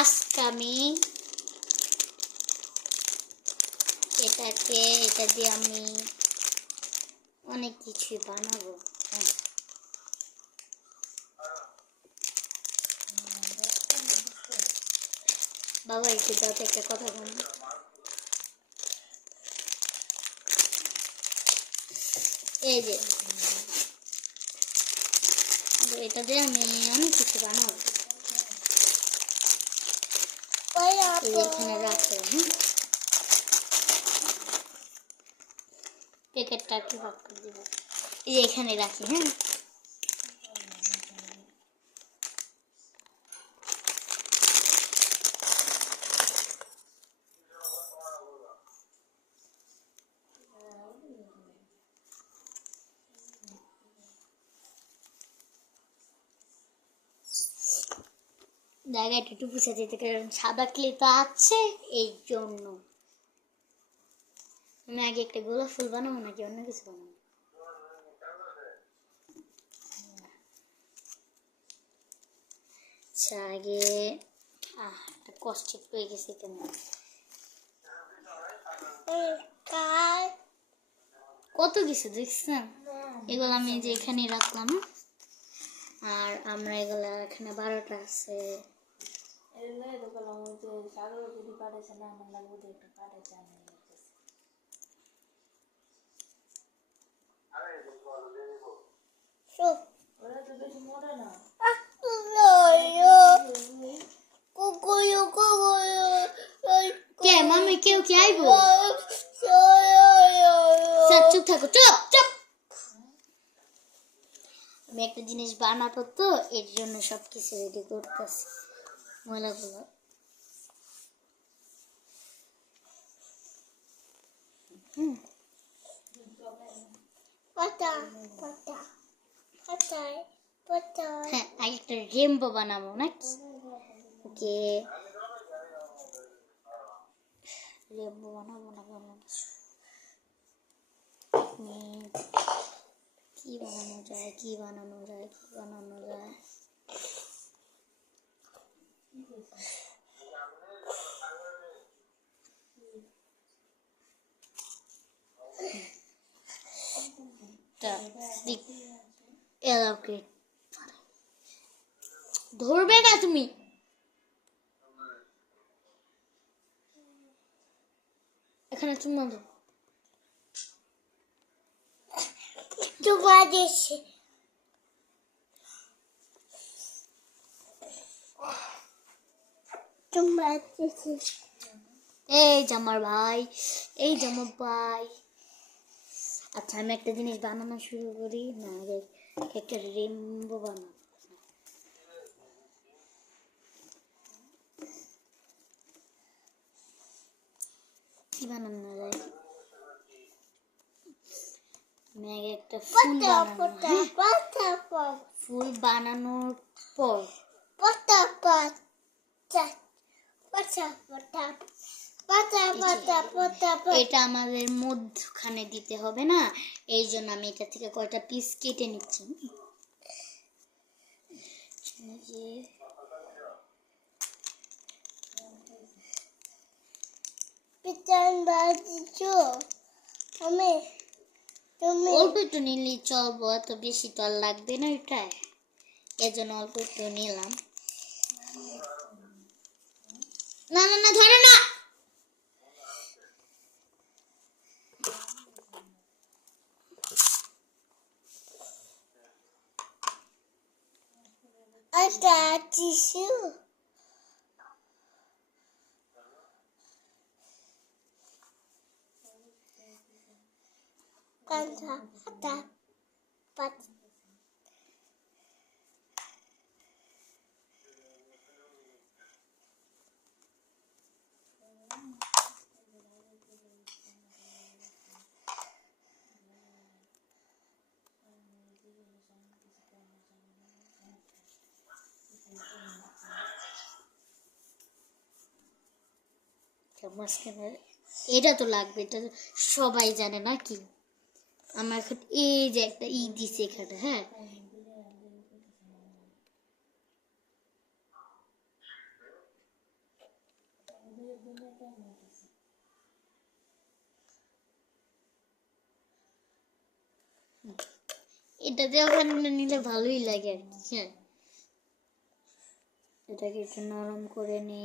আজকে আমি এটা দিয়ে আমি অনেক কিছু বানাবো। বাবা একটু যাতে একটা কথা বলি, এই যে এটা দিয়ে আমি অনেক কিছু বানাবো। এখানে রাখো, প্যাকেটটা কি ভাগ করে দিব, এই যে এখানে রাখি। জায়গাটা একটু পুষে দিতে, কারণ সাদা ক্লে তো আছে, এই জন্য। আমি আগে একটা গোলাপ ফুল বানাবো নাকি অন্য কিছু বানাবো? আচ্ছা, আগে একটা কষ্ট হয়ে গেছে এখানে। কত কিছু দেখছেন, এগুলো আমি যে এখানে রাখলাম। আর আমরা এগুলা এখানে 12টা আছে। কে মামি, কেউ কি আইবো? চুপ থাকো, চুপ চুপ। আমি একটা জিনিস বানাবো তো, এর জন্য সবকিছু রেডি করতেছি। ময়লাগুলো হ্যাঁ, একটা রেমবো বানাবো নাকি? ওকে, রেমবো বানাবো না কি বানানো যায়, কি বানানো যায়, কি বানানো যায়। ধরবে না তুমি, এখানে চুম্মা দাও। এই জামার ভাই, এই জামার ভাই। আচ্ছা, আমি একটা জিনিস বানানো শুরু করি না, একটা রেমবো বানাবো। কি বানানো যায়? আমি আগে একটা ফুল বানাবো। ফুল বানানোর পর এটা আমাদের মধ্যখানে দিতে হবে না, এই জন্য আমি এটা থেকে কয়টা পিস কেটে নিচ্ছি। অল্প একটু নিলেই চলবো, এত বেশি তো আর লাগবে না এটা, এর জন্য অল্প একটু নিলাম। না না না, ধরে না। এটা তো লাগবে, এটা তো সবাই জানে নাকি। আমার এখন এই যে একটা দিছে এখানে, হ্যাঁ, এটাতে ওখানে নিলে ভালোই লাগে আর কি। হ্যাঁ, এটাকে একটু নরম করে নি।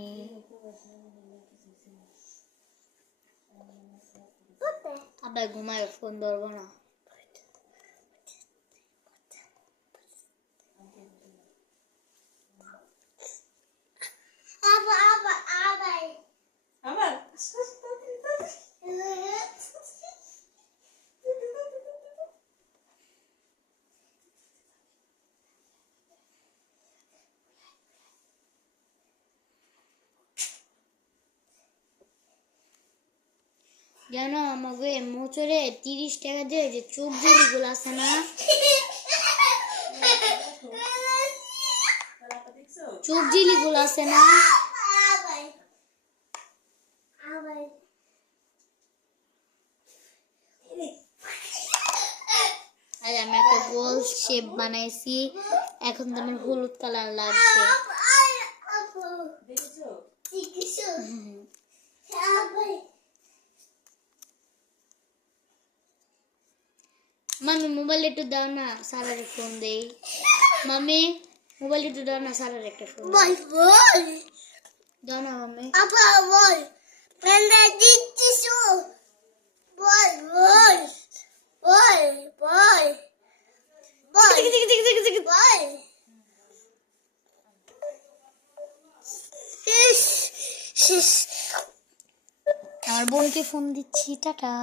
আবার ঘুমায়, ফোন ধরবো না। জানো আমাকে মোচরে 30 টাকা দিয়ে যে চোখ জুড়িগুলো আছে না, চোখ জিলিগুলো আছে না, আর আমি একটা গোল শেপ বানাইছি। এখন তো আমার হলুদ কালার লাগবে। মামি মোবাইল একটু দাও না, সারার ফোন দেই। মামি মোবাইল একটু দাও না, সারার একটা ফোন দাও না মামি। আমার বোনকে ফোন দিচ্ছি, টাটা।